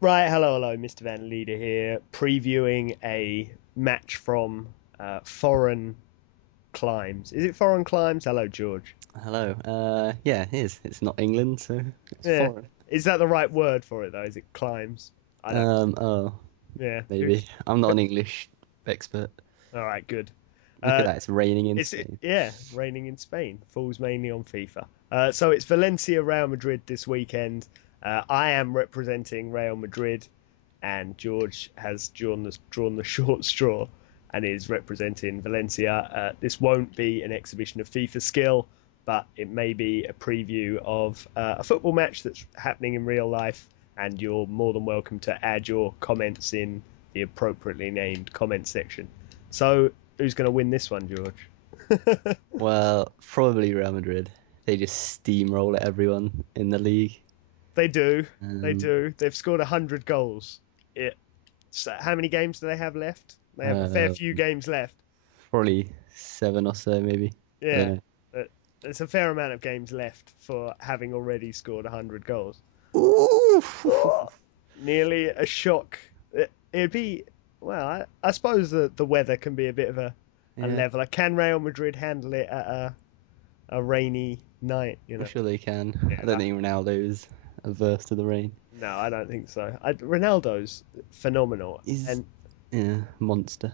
Right, hello, Mr. Van Leader here, previewing a match from Foreign Climes. Is it Foreign Climes? Hello, George. Hello. Yeah, it is. It's not England, so it's Yeah, foreign. is that the right word for it though? Is it Climes? I don't. Oh, Yeah. maybe. I'm not an English expert. All right, good. Look at Uh, that. It's raining in it's Spain. yeah, raining in Spain. Falls mainly on FIFA. So it's Valencia Real Madrid this weekend. I am representing Real Madrid, and George has drawn the short straw and is representing Valencia. This won't be an exhibition of FIFA skill, but it may be a preview of a football match that's happening in real life. And you're more than welcome to add your comments in the appropriately named comment section. So, who's going to win this one, George? Well, probably Real Madrid. They just steamroll at everyone in the league. They do. They Um, do. They've scored 100 goals. It, so how many games do they have left? They have a fair uh, few games left. Probably seven or so, maybe. I don't Yeah. know. There's a fair amount of games left for having already scored 100 goals. Ooh. Nearly a shock. It'd be, well, I suppose the weather can be a bit of a Yeah, leveler. Can Real Madrid handle it at a rainy night, I'm sure they can. I don't Yeah, think Ronaldo's averse to the rain. no, I don't think so. Ronaldo's phenomenal, He's and yeah, monster.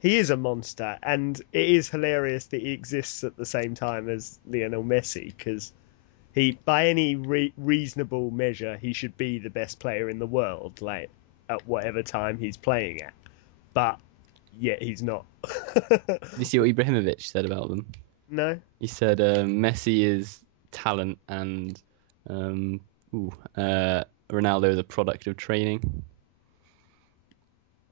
he is a monster, and it is hilarious that he exists at the same time as Lionel Messi, because by any reasonable measure, he should be the best player in the world, like at whatever time he's playing at. But yet he's not. Did you see what Ibrahimovic said about them? No. He said Messi is talent and um, Ronaldo is a product of training.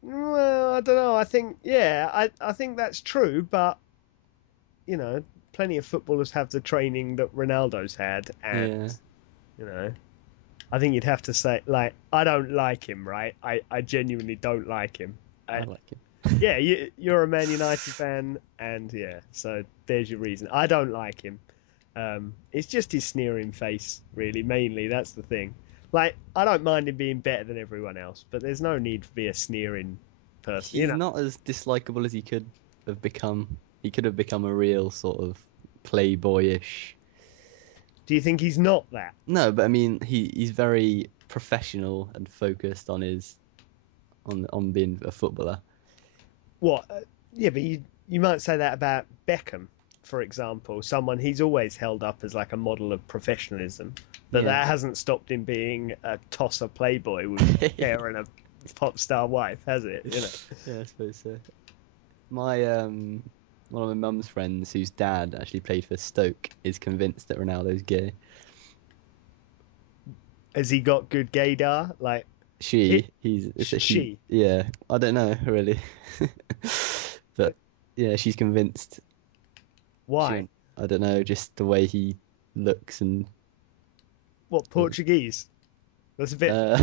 Well, I don't know. I think yeah, I think that's true, but you know, plenty of footballers have the training that Ronaldo's had, and Yeah, you know, I think you'd have to say like I don't like him, right? I genuinely don't like him. I I, like him. yeah, you're a Man United fan, and yeah, so there's your reason. I don't like him. It's just his sneering face, really. Mainly, that's the thing. Like, I don't mind him being better than everyone else, but there's no need to be a sneering person. He's not as dislikable as he could have become. He could have become a real sort of playboyish. Do you think he's not that? No, but I mean, he's very professional and focused on his on being a footballer. What? Yeah, but you might say that about Beckham, for example. Someone he's always held up as like a model of professionalism, but Yeah. that hasn't stopped him being a tosser playboy with hair and a pop star wife, has it? You know. Yeah, I suppose so. My one of my mum's friends, whose dad actually played for Stoke, is convinced that Ronaldo's gay. Has he got good gaydar? Like it, It's a he. she. Yeah, I don't know really, but yeah, she's convinced. Why? I don't know, just the way he looks and What sort Portuguese? That's a bit. of,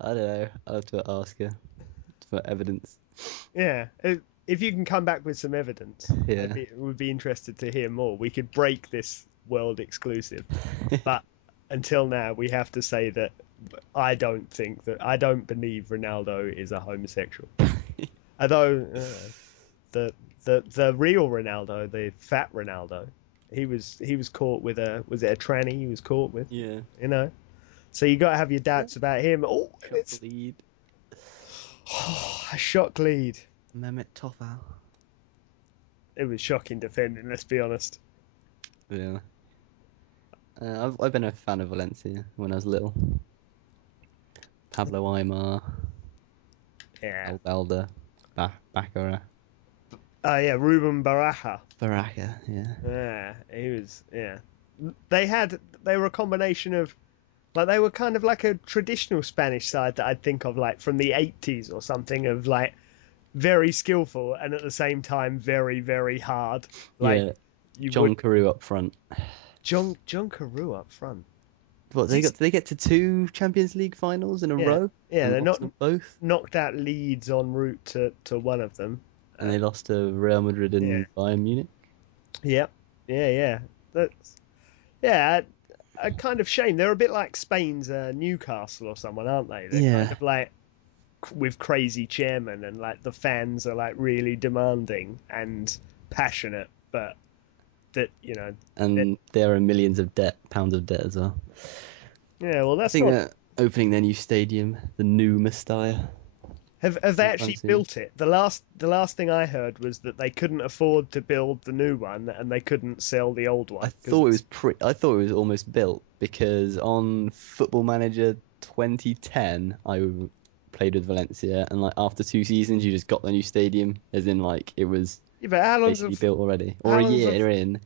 I don't know. I'll have to ask her for evidence. Yeah. If you can come back with some evidence, Yeah. would be interested to hear more. We could break this world exclusive, but until now, we have to say that I don't believe Ronaldo is a homosexual. Although the the real Ronaldo, the fat Ronaldo, he was caught with a was it a tranny he was caught with, Yeah. you know. So you got to have your doubts about him. Oh, it's Shock lead. a shock lead. Mehmet Topal. It was shocking defending. Let's be honest. Yeah. I've been a fan of Valencia when I was little. Pablo Aimar, Yeah. Albalda, Baccara, Oh yeah, Ruben Baraja. Baraka. Yeah. Yeah, he was. Yeah, they were a combination of like they were kind of like a traditional Spanish side that I'd think of like from the 80s or something of like very skillful and at the same time very very hard. Like Yeah. you would John Carew up front. John Carew up front. What Is he, they get to two Champions League finals in a yeah, row yeah, and they're lost not them both, knocked out Leeds en route to one of them. and they lost to Real Madrid Yeah, and Bayern Munich. yeah, yeah, yeah. That's yeah. a kind of shame. They're a bit like Spain's Newcastle or someone, aren't they? They're kind Yeah. of like with crazy chairman, and like the fans are like really demanding and passionate, but that And there are millions of pounds of debt as well. yeah. Well, I that's think not. they're opening their new stadium, the new Mestalla. Have they Anytime actually soon. built it? The last thing I heard was that they couldn't afford to build the new one and they couldn't sell the old one. I thought it was almost built because on Football Manager 2010, played with Valencia, and like after 2 seasons, you just got the new stadium, as in like it was Yeah, but basically built already, or how a long's of year in.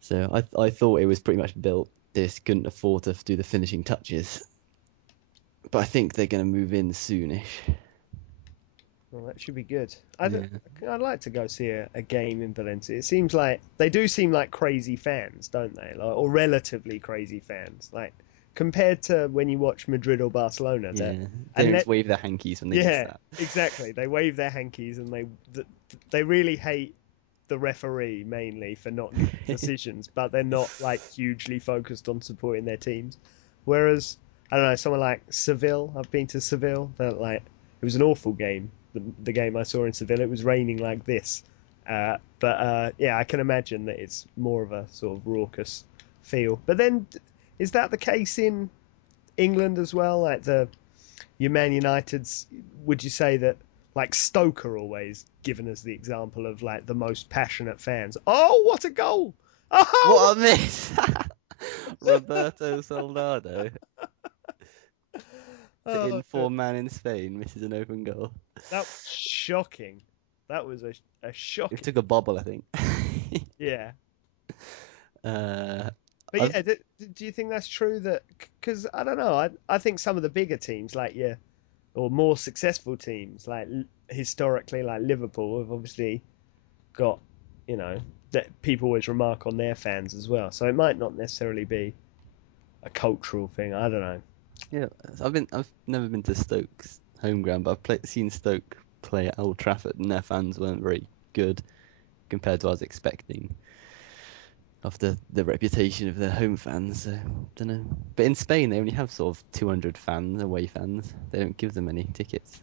So I thought it was pretty much built. They just couldn't afford to do the finishing touches. But I think they're going to move in soonish. Well, that should be good. Yeah. I'd like to go see a game in Valencia. It seems like they do seem like crazy fans, don't they? Like, or relatively crazy fans. Like compared to when you watch Madrid or Barcelona. Yeah. They and always wave their hankies when they get yeah, that. exactly. They wave their hankies and they really hate the referee mainly for not giving decisions, but they're not like hugely focused on supporting their teams. Whereas I don't know, someone like Seville. I've been to Seville. Like it was an awful game. The game I saw in Seville, it was raining like this. But yeah, I can imagine that it's more of a sort of raucous feel. But then, is that the case in England as well? Like your Man United's, would you say that like Stoke are always given as the example of like the most passionate fans? Oh, what a goal! Oh, What a miss! Roberto Soldado, the oh, informed man in Spain, misses an open goal. that was shocking. That was a It shocking. took a bobble, I think. Yeah. uh, But I've, yeah, do you think that's true? That because I don't know, I think some of the bigger teams, like or more successful teams, like historically, like Liverpool, have obviously got, that people always remark on their fans as well. So it might not necessarily be a cultural thing. I don't know. yeah, I've never been to Stoke's home ground, but seen Stoke play at Old Trafford, and their fans weren't very good compared to what I was expecting after the reputation of their home fans. So, don't know. But in Spain, they only have sort of 200 fans, away fans. They don't give them any tickets.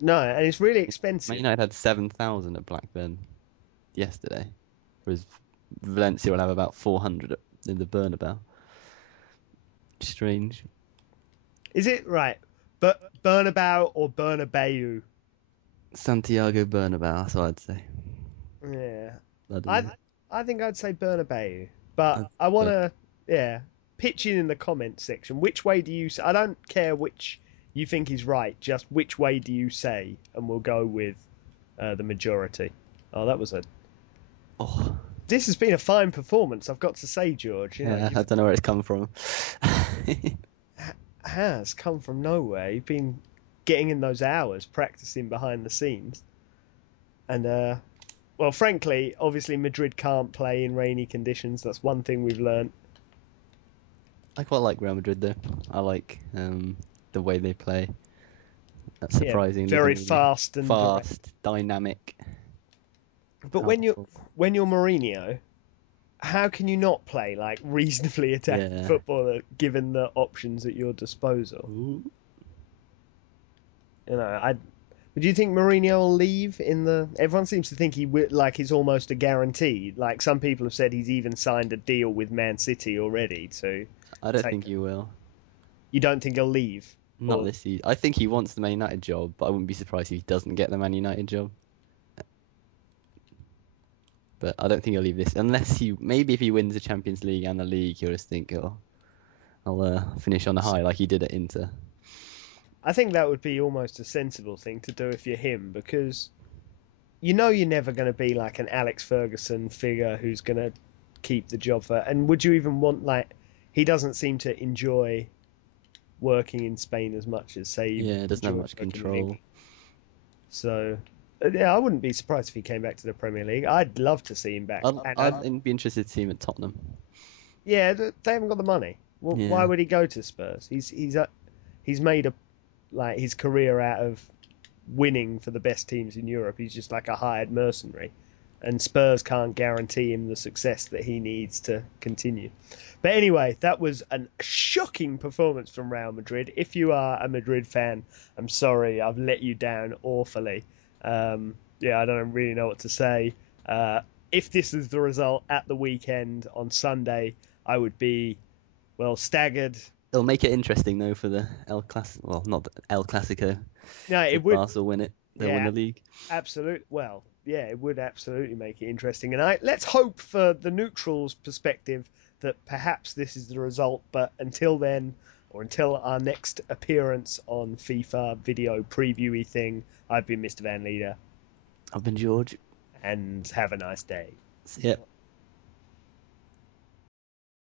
No, and it's really Man expensive. United had 7,000 at Blackburn yesterday, whereas Valencia will have about 400 in the Bernabeu. Strange. Is it right? But Bernabeu or Bernabeu? Santiago Bernabeu, that's what I'd say. Yeah, I don't I know. I think I'd say Bernabeu, but I want But to pitch in the comment section. Which way do you? I don't care which you think is right. Just which way do you say, and we'll go with the majority. Oh, that was a. oh, This has been a fine performance, I've got to say, George. yeah, I don't know where it's come from. Has come from nowhere. You've been getting in those hours practicing behind the scenes, and well, frankly, obviously Madrid can't play in rainy conditions. That's one thing we've learnt. I quite like Real Madrid though. I like the way they play. That's Yeah, surprising. They very can really fast and direct. fast, dynamic, But when you're powerful. Mourinho, how can you not play like reasonably attacking Yeah. football given the options at your disposal? Ooh. Do you think Mourinho will leave in the? Everyone seems to think like he's almost a guarantee. Like some people have said, he's even signed a deal with Man City already to I don't take. think he will. You don't think he'll leave? Not this season. I think he wants the Man United job, but I wouldn't be surprised if he doesn't get the Man United job. But I don't think he'll leave this unless maybe if he wins the Champions League and the league, he'll just think, oh, I'll finish on a high like he did at Inter. I think that would be almost a sensible thing to do if you're him, because you're never going to be like an Alex Ferguson figure who's going to keep the job for. And would you even want he doesn't seem to enjoy working in Spain as much as say Doesn't have much working in control. England. So yeah, I wouldn't be surprised if he came back to the Premier League. I'd love to see him back. I'd be interested to see him at Tottenham. Yeah, they haven't got the money. Well, Yeah. why would he go to Spurs? He's made his career out of winning for the best teams in Europe. He's just like a hired mercenary. and Spurs can't guarantee him the success that he needs to continue. But anyway, that was a shocking performance from Real Madrid. If you are a Madrid fan, I'm sorry, I've let you down awfully. I don't really know what to say. If this is the result at the weekend on Sunday, I would be, staggered. It'll make it interesting though for the El Clasico. Well, not the El Clasico. No, it If would. Barca win it, they'll win the league. Absolutely. Well, yeah, it would absolutely make it interesting. And let's hope for the neutrals' perspective that perhaps this is the result. But until then, or until our next appearance on FIFA video previewy thing, I've been Mr. Van Leader. I've been George. And have a nice day. See ya.